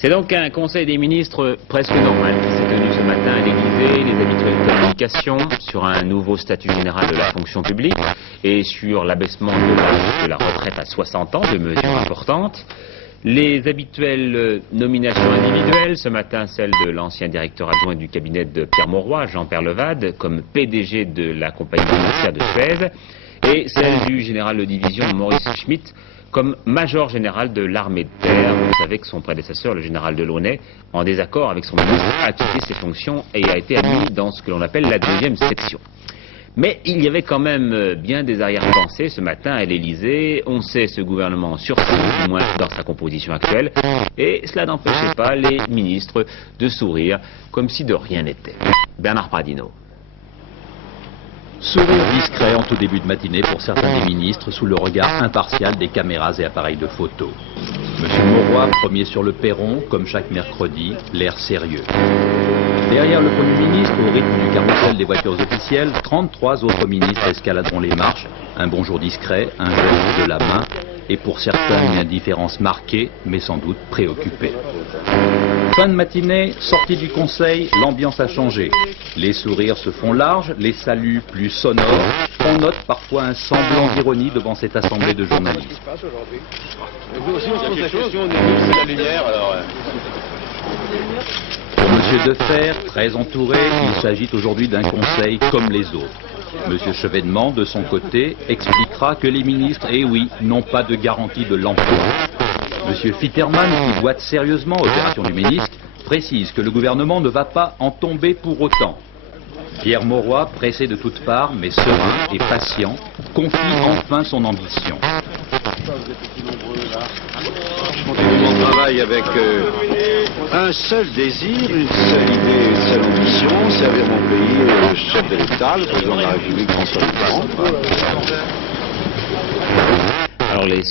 C'est donc un conseil des ministres presque normal qui s'est tenu ce matin à l'Élysée, les habituelles communications sur un nouveau statut général de la fonction publique et sur l'abaissement de l'âge de la retraite à 60 ans, de mesures importantes. Les habituelles nominations individuelles, ce matin celle de l'ancien directeur adjoint du cabinet de Pierre Mauroy, Jean-Pierre Levade, comme PDG de la compagnie financière de Suez, et celle du général de division Maurice Schmitt, comme major général de l'armée de terre. Vous savez que son prédécesseur, le général Delaunay, en désaccord avec son ministre, a quitté ses fonctions et a été admis dans ce que l'on appelle la deuxième section. Mais il y avait quand même bien des arrière-pensées ce matin à l'Élysée. On sait ce gouvernement sursis, du moins dans sa composition actuelle, et cela n'empêchait pas les ministres de sourire comme si de rien n'était. Bernard Pradino. Sourire discret en tout début de matinée pour certains des ministres sous le regard impartial des caméras et appareils de photo. Monsieur Mauroy, premier sur le perron, comme chaque mercredi, l'air sérieux. Derrière le Premier ministre, au rythme du carrousel des voitures officielles, 33 autres ministres escaladeront les marches, un bonjour discret, un geste de la main, et pour certains une indifférence marquée, mais sans doute préoccupée. Fin de matinée, sortie du conseil, l'ambiance a changé. Les sourires se font larges, les saluts plus sonores. On note parfois un semblant d'ironie devant cette assemblée de journalistes. Pour M. Defer, très entouré, il s'agit aujourd'hui d'un conseil comme les autres. M. Chevènement, de son côté, expliquera que les ministres, eh oui, n'ont pas de garantie de l'emploi. M. Fitterman, qui boite sérieusement opération du ministre, précise que le gouvernement ne va pas en tomber pour autant. Pierre Mauroy, pressé de toutes parts, mais serein et patient, confie enfin son ambition. On travaille avec un seul désir, une seule idée, une seule ambition, servir mon pays, le chef de l'État, le président de la République François Mitterrand. Alors les